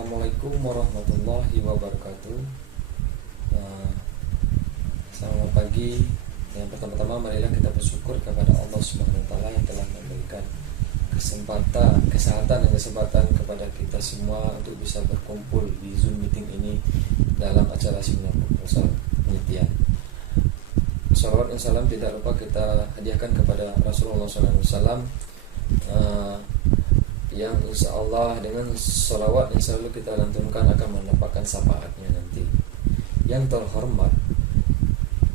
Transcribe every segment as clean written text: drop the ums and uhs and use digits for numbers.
Assalamualaikum warahmatullahi wabarakatuh. Nah, Selamat pagi. Yang pertama-tama marilah kita bersyukur kepada Allah Subhanahu wa taala yang telah memberikan kesehatan dan kesempatan kepada kita semua untuk bisa berkumpul di Zoom meeting ini dalam acara seminar proposal penelitian. Salawat dan salam tidak lupa kita hadiahkan kepada Rasulullah SAW, yang insya Allah dengan salawat yang selalu kita lantunkan akan mendapatkan syafaatnya nanti. Yang terhormat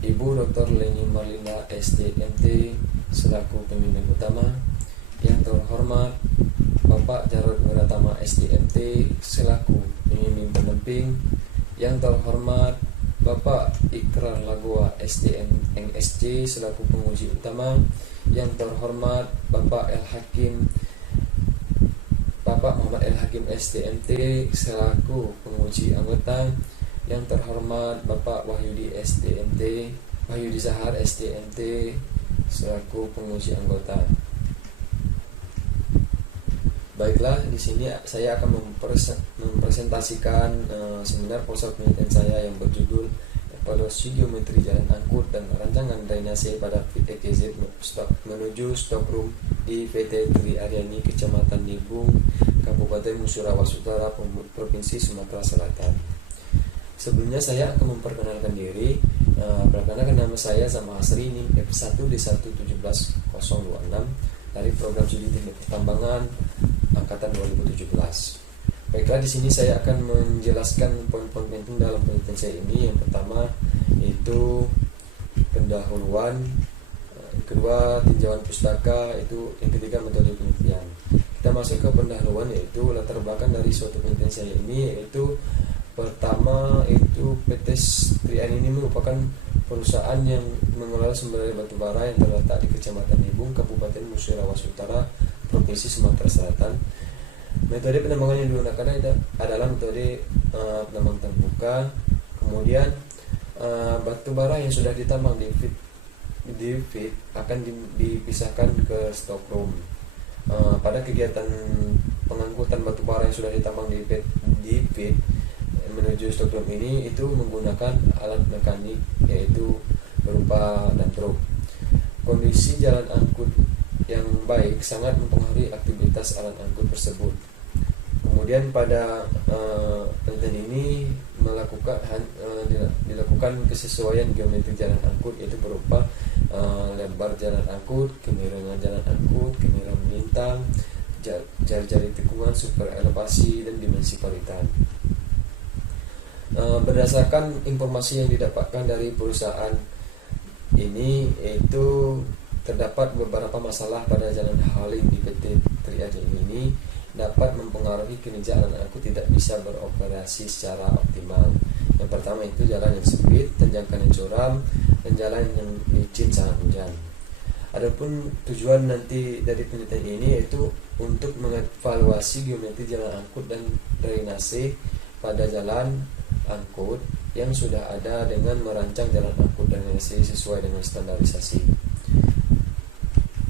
Ibu Dr. Leni Marlina SDMT selaku pemimpin utama. Yang terhormat Bapak Jarod Wiratama SDMT selaku pemimpin pendamping. Yang terhormat Bapak Ikrar Lagoa SDM NSC selaku penguji utama. Yang terhormat Bapak Muhammad El Hakim SDMT selaku penguji anggota. Yang terhormat Bapak Wahyudi Sahar SDMT selaku penguji anggota. Baiklah, di sini saya akan mempresentasikan seminar proposal penelitian saya yang berjudul Evaluasi Geometri Jalan Angkut dan Rancangan Drainase pada Fit EGZ menuju Stockroom di PT Tri Aryani, Kecamatan Nibung, Kabupaten Musirawas Utara, Provinsi Sumatera Selatan. Sebelumnya saya akan memperkenalkan diri. Perkenalkan, nama saya Zama Asri, NIM F1D1170026 dari Program Studi Teknik Pertambangan angkatan 2017. Baiklah, di sini saya akan menjelaskan poin-poin penting dalam penelitian saya ini. Yang pertama itu pendahuluan, yang kedua tinjauan pustaka, itu yang ketiga metode penelitian. Kita masuk ke pendahuluan, yaitu latar belakang dari suatu penelitian saya ini, yaitu pertama itu PT Tri Aryani ini merupakan perusahaan yang mengelola sumber daya batubara yang terletak di Kecamatan Nibung, Kabupaten Musirawas Utara, Provinsi Sumatera Selatan. Metode penambangan yang digunakan adalah metode penambang terbuka. Kemudian batubara yang sudah ditambang di fit akan dipisahkan ke stockroom. Pada kegiatan pengangkutan batubara yang sudah ditambang di fit menuju stockroom ini itu menggunakan alat mekanik, yaitu berupa dump truck. Kondisi jalan angkut yang baik sangat mempengaruhi aktivitas alat angkut tersebut. Kemudian pada penelitian ini dilakukan kesesuaian geometri jalan angkut, yaitu berupa lebar jalan angkut, kemiringan jalan angkut, kemiringan melintang, jari-jari tikungan, super elevasi, dan dimensi palitan. Berdasarkan informasi yang didapatkan dari perusahaan ini, yaitu terdapat beberapa masalah pada jalan Halim di PT Tri Aryani ini dapat mempengaruhi kinerja alat angkut tidak bisa beroperasi secara optimal. Yang pertama itu jalan yang sempit, tanjakan yang curam, dan jalan yang licin saat hujan. Adapun tujuan nanti dari penelitian ini yaitu untuk mengevaluasi geometri jalan angkut dan drainase pada jalan angkut yang sudah ada dengan merancang jalan angkut dan drainase sesuai dengan standarisasi.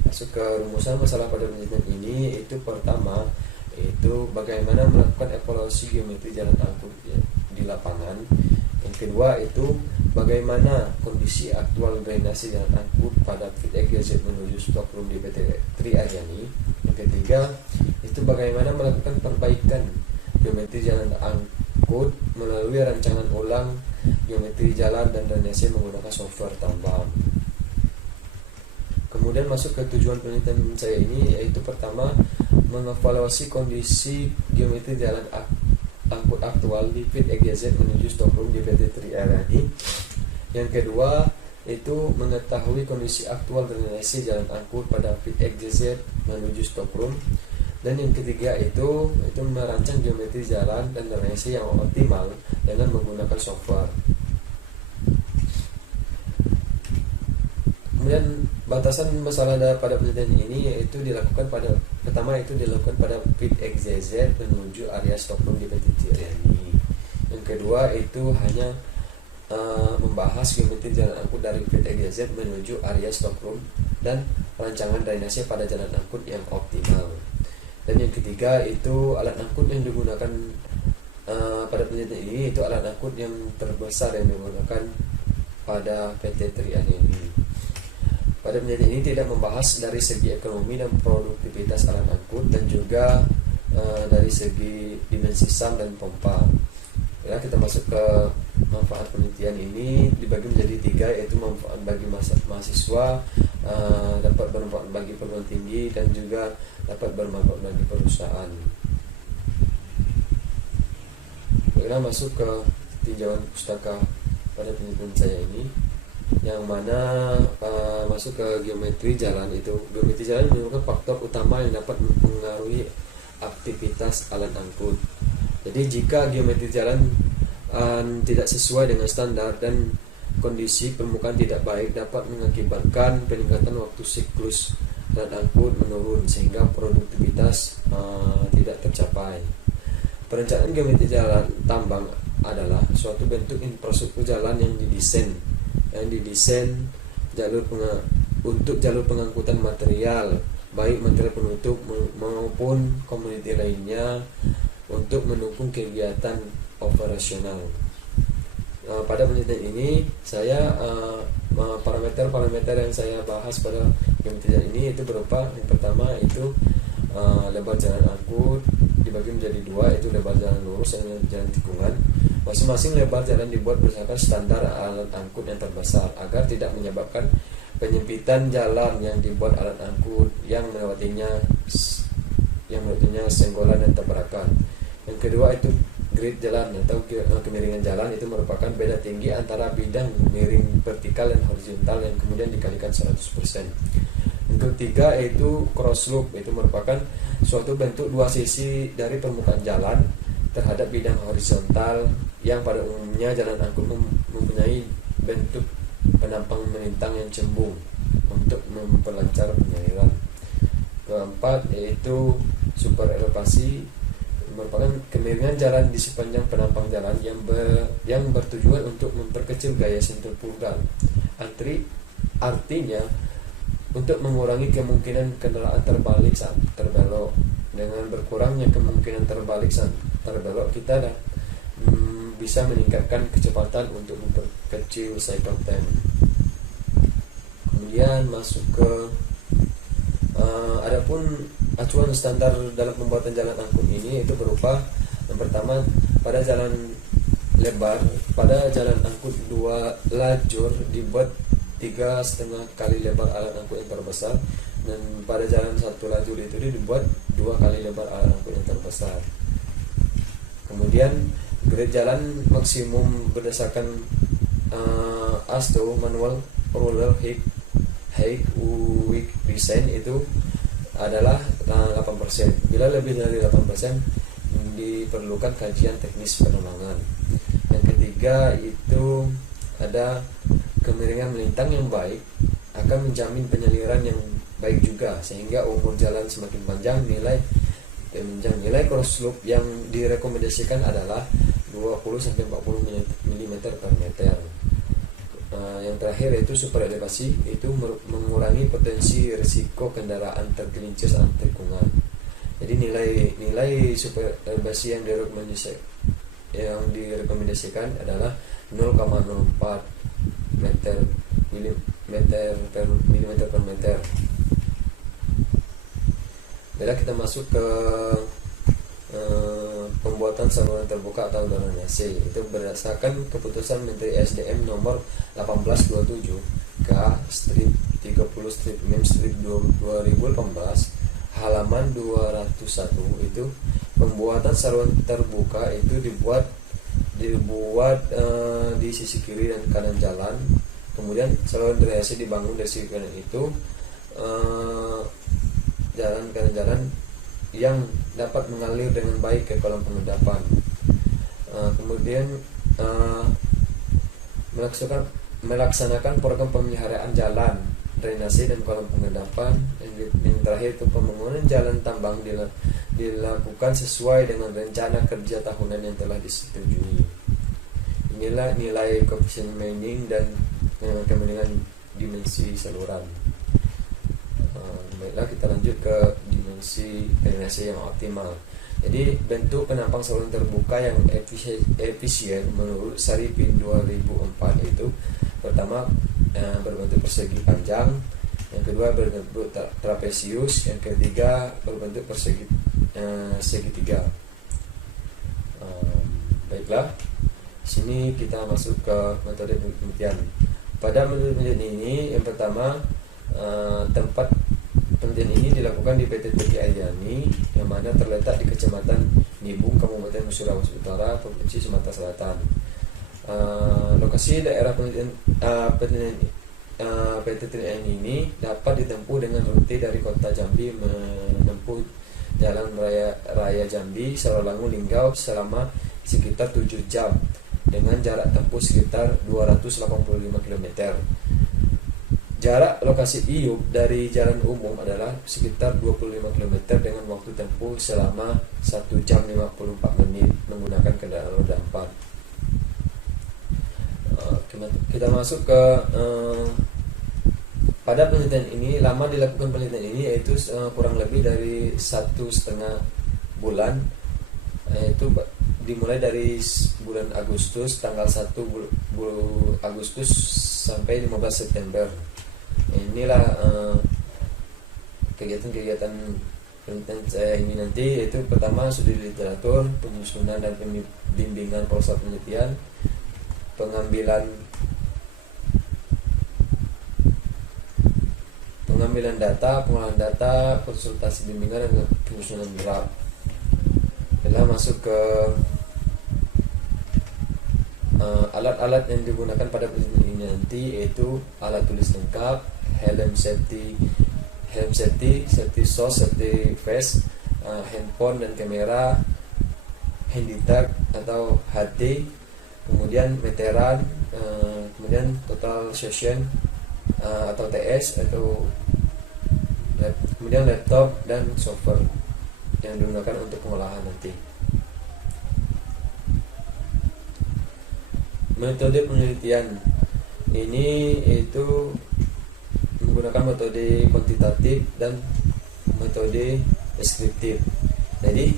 Masuk ke rumusan masalah pada penelitian ini, itu pertama itu bagaimana melakukan evaluasi geometri jalan angkut di lapangan. Yang kedua itu bagaimana kondisi aktual drainase jalan angkut pada fit EGZ menuju stockroom di PT Tri Aryani. Yang ketiga itu bagaimana melakukan perbaikan geometri jalan angkut melalui rancangan ulang geometri jalan dan drainase menggunakan software tambang. Kemudian masuk ke tujuan penelitian saya ini, yaitu pertama mengevaluasi kondisi geometri jalan angkut aktual di fit EGZ menuju stockroom di PT Tri Aryani. Yang kedua itu mengetahui kondisi aktual drainase jalan angkut pada fit EGZ menuju stockroom. Dan yang ketiga itu merancang geometri jalan dan drainase yang optimal dengan menggunakan software. Kemudian batasan masalah pada penelitian ini yaitu dilakukan pada fit EGZ menuju area stockroom di PT Tri Aryani. Yang kedua itu hanya membahas geometri jalan angkut dari fit EGZ menuju area stockroom dan rancangan drainase pada jalan angkut yang optimal. Dan yang ketiga itu alat angkut yang digunakan pada penelitian ini itu alat angkut yang terbesar yang digunakan pada PT Trian ini. Pada penelitian ini tidak membahas dari segi ekonomi dan produktivitas alat angkut dan juga dari segi dimensi SAM dan pompa. Ya, kita masuk ke manfaat penelitian ini dibagi menjadi 3, yaitu manfaat bagi mahasiswa, dapat bermanfaat bagi perguruan tinggi, dan juga dapat bermanfaat bagi perusahaan. Kita masuk ke tinjauan pustaka pada penelitian saya ini, yang mana masuk ke geometri jalan. Itu geometri jalan merupakan faktor utama yang dapat mempengaruhi aktivitas alat angkut. Jadi jika geometri jalan tidak sesuai dengan standar dan kondisi permukaan tidak baik, dapat mengakibatkan peningkatan waktu siklus alat angkut menurun sehingga produktivitas tidak tercapai. Perencanaan geometri jalan tambang adalah suatu bentuk infrastruktur jalan yang didesain untuk jalur pengangkutan material, baik material penutup maupun komoditi lainnya, untuk mendukung kegiatan operasional. Pada penelitian ini saya parameter yang saya bahas pada penelitian ini itu berupa, yang pertama itu lebar jalan angkut dibagi menjadi 2, itu lebar jalan lurus dan jalan tikungan. Masing-masing lebar jalan dibuat berdasarkan standar alat angkut yang terbesar agar tidak menyebabkan penyempitan jalan yang dibuat alat angkut yang melewatinya senggolan dan tabrakan. Yang kedua itu grade jalan atau kemiringan jalan, itu merupakan beda tinggi antara bidang miring vertikal dan horizontal yang kemudian dikalikan 100%. Yang ketiga itu cross loop, itu merupakan suatu bentuk dua sisi dari permukaan jalan terhadap bidang horizontal yang pada umumnya jalan angkut mempunyai bentuk penampang melintang yang cembung untuk memperlancar penyairan. Keempat yaitu super elevasi, merupakan kemiringan jalan di sepanjang penampang jalan yang bertujuan untuk memperkecil gaya sentrifugal. Artinya untuk mengurangi kemungkinan kendaraan terbalik saat terbelok. Dengan berkurangnya kemungkinan terbalik saat terbelok, kita bisa meningkatkan kecepatan untuk memperkecil cycle time. Kemudian masuk ke adapun acuan standar dalam pembuatan jalan angkut ini, itu berupa yang pertama pada jalan lebar, pada jalan angkut 2 lajur dibuat 3,5 kali lebar alat angkut yang terbesar, dan pada jalan 1 lajur itu dibuat 2 kali lebar alat angkut yang terbesar. Kemudian grade jalan maksimum berdasarkan ASTO manual roller height with design itu adalah 8%. Bila lebih dari 8% diperlukan kajian teknis penerangan. Yang ketiga itu ada kemiringan melintang yang baik akan menjamin penyaliran yang baik juga, sehingga umur jalan semakin panjang. Nilai cross loop yang direkomendasikan adalah 20-40 mm per meter. Yang terakhir yaitu super elevasi, itu mengurangi potensi risiko kendaraan tergelincir saat tikungan. Jadi nilai super elevasi yang direkomendasikan adalah 0,04 mm per meter. Bila kita masuk ke pembuatan saluran terbuka atau drainase, itu berdasarkan keputusan Menteri SDM nomor 1827 K/30/2018 halaman 201, itu pembuatan saluran terbuka itu dibuat di sisi kiri dan kanan jalan. Kemudian saluran drainase dibangun dari sisi kanan itu jalan yang dapat mengalir dengan baik ke kolam pengendapan. Kemudian melaksanakan program pemeliharaan jalan, drainase dan kolam pengendapan. Yang terakhir itu pembangunan jalan tambang dilakukan sesuai dengan rencana kerja tahunan yang telah disetujui. Inilah nilai koefisien mining dan kemiringan dimensi saluran. Baiklah, kita lanjut ke dimensi drainase yang optimal. Jadi bentuk penampang saluran terbuka yang efisien menurut Saripin 2004 itu pertama berbentuk persegi panjang, yang kedua berbentuk trapesius, yang ketiga berbentuk segitiga. Baiklah, sini kita masuk ke metode penelitian. Pada metode penelitian ini, yang pertama tempat penelitian ini dilakukan di PT TPI Aryani yang mana terletak di Kecamatan Nibung, Kabupaten Sulawesi Utara, Provinsi Sumatera Selatan. Lokasi daerah penelitian PT TPI ini dapat ditempuh dengan rute dari Kota Jambi menempuh Jalan Raya Jambi, Sarolangu, Linggau selama sekitar 7 jam dengan jarak tempuh sekitar 285 km. Jarak lokasi IUP dari jalan umum adalah sekitar 25 km dengan waktu tempuh selama 1 jam 54 menit menggunakan kendaraan roda 4. Kita masuk ke pada penelitian ini. Lama dilakukan penelitian ini yaitu kurang lebih dari 1,5 bulan, yaitu dimulai dari bulan Agustus, tanggal 1 Agustus sampai 15 September. Inilah kegiatan-kegiatan penelitian saya ini nanti, yaitu pertama studi literatur, penyusunan dan bimbingan proses penelitian, pengambilan data, pengolahan data, konsultasi bimbingan dan penyusunan draft. Setelah masuk ke alat-alat yang digunakan pada penelitian ini nanti, yaitu alat tulis lengkap, helm safety, safety shoes, safety vest, handphone dan kamera, handy tag atau HD, kemudian meteran, kemudian total session atau TS, kemudian laptop dan software yang digunakan untuk pengolahan nanti. Metode penelitian ini itu menggunakan metode kuantitatif dan metode deskriptif. Jadi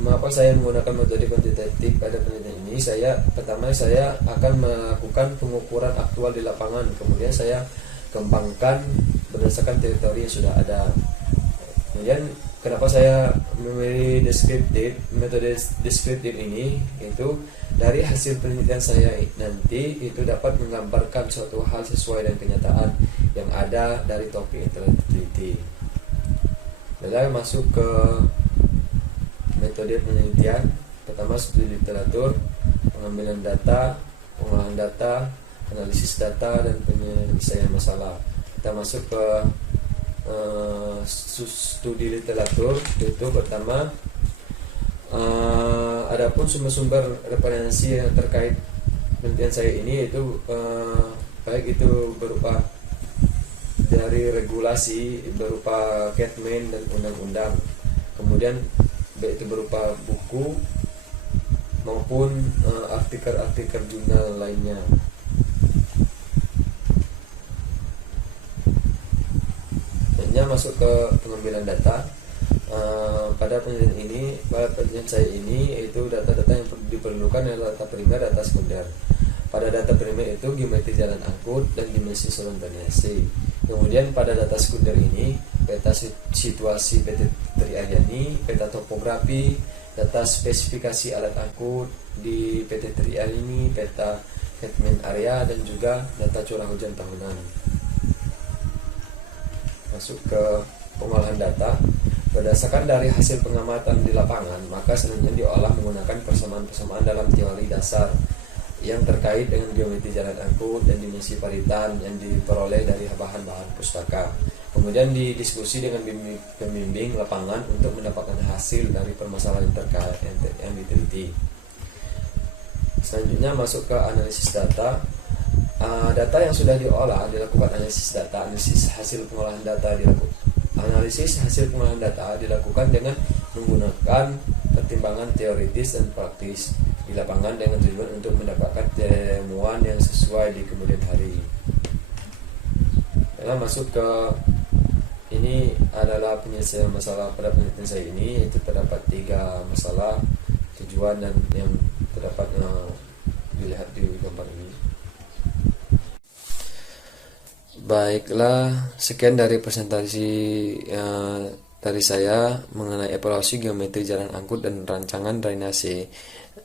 mengapa saya menggunakan metode kuantitatif pada penelitian ini? Pertama saya akan melakukan pengukuran aktual di lapangan, kemudian saya kembangkan berdasarkan teori yang sudah ada. Kemudian kenapa saya memilih metode deskriptif ini, itu dari hasil penelitian saya nanti itu dapat menggambarkan suatu hal sesuai dengan kenyataan yang ada dari topik yang telah diteliti. Lalu masuk ke metode penelitian. Pertama studi literatur, pengambilan data, pengolahan data, analisis data dan penyelesaian masalah. Kita masuk ke studi literatur. Itu pertama adapun sumber-sumber referensi yang terkait penelitian saya ini itu baik itu berupa dari regulasi, berupa Ketmen dan undang-undang, kemudian baik itu berupa buku maupun artikel-artikel jurnal lainnya. Masuk ke pengambilan data. Pada penelitian saya ini itu data-data yang diperlukan adalah data primer, data sekunder. Pada data primer itu geometri jalan angkut dan dimensi saluran drainase. Kemudian pada data sekunder ini peta situasi PT TPI Aryani, peta topografi, data spesifikasi alat angkut di PT TPI Aryani, peta catchment area dan juga data curah hujan tahunan. Masuk ke pengolahan data. Berdasarkan dari hasil pengamatan di lapangan, maka selanjutnya diolah menggunakan persamaan-persamaan dalam teori dasar yang terkait dengan geometri jalan angkut dan dimensi paritan yang diperoleh dari bahan-bahan pustaka. Kemudian didiskusi dengan pembimbing lapangan untuk mendapatkan hasil dari permasalahan terkait yang diteliti. Selanjutnya masuk ke analisis data. Data yang sudah diolah dilakukan analisis data. Analisis hasil pengolahan data dilakukan dengan menggunakan pertimbangan teoritis dan praktis di lapangan dengan tujuan untuk mendapatkan temuan yang sesuai di kemudian hari. Kita masuk ke ini adalah penyelesaian masalah pada penelitian saya ini, yaitu terdapat 3 masalah tujuan dan yang terdapat dilihat di gambar ini. Baiklah, sekian dari presentasi dari saya mengenai evaluasi geometri jalan angkut dan rancangan drainase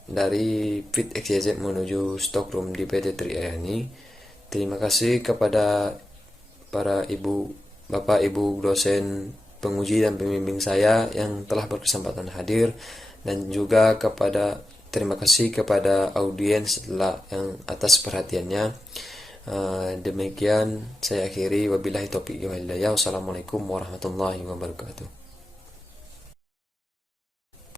dari Pit XYZ menuju stockroom di PT Triaya ini. Terima kasih kepada para Bapak Ibu dosen penguji dan pembimbing saya yang telah berkesempatan hadir, dan juga terima kasih kepada audiens yang atas perhatiannya. Demikian saya akhiri, wabillahi taufiq wal hidayah. Wassalamualaikum warahmatullahi wabarakatuh.